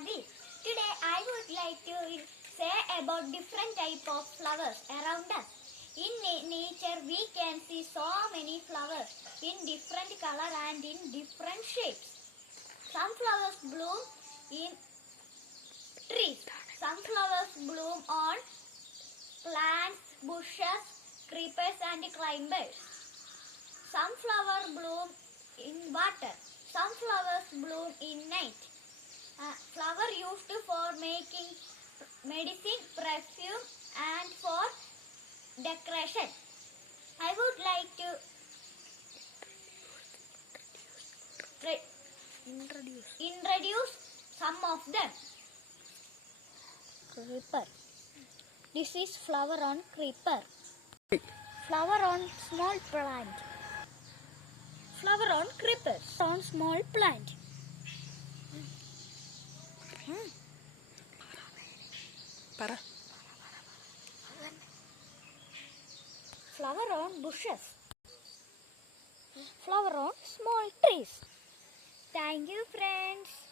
Adil. Today I would like to say about different type of flowers around us. In nature we can see so many flowers in different color and in different shapes. Some flowers bloom in trees. Some flowers bloom on plants, bushes, creepers and climbers. Some flowers bloom in water. Some flowers bloom in night. Flower used for making medicine, perfume and for decoration. I would like to introduce some of them. Creeper. This is flower on creeper. Flower on small plant. Flower on creeper. On small plant. Flower on bushes. Flower on small trees. Thank you, friends.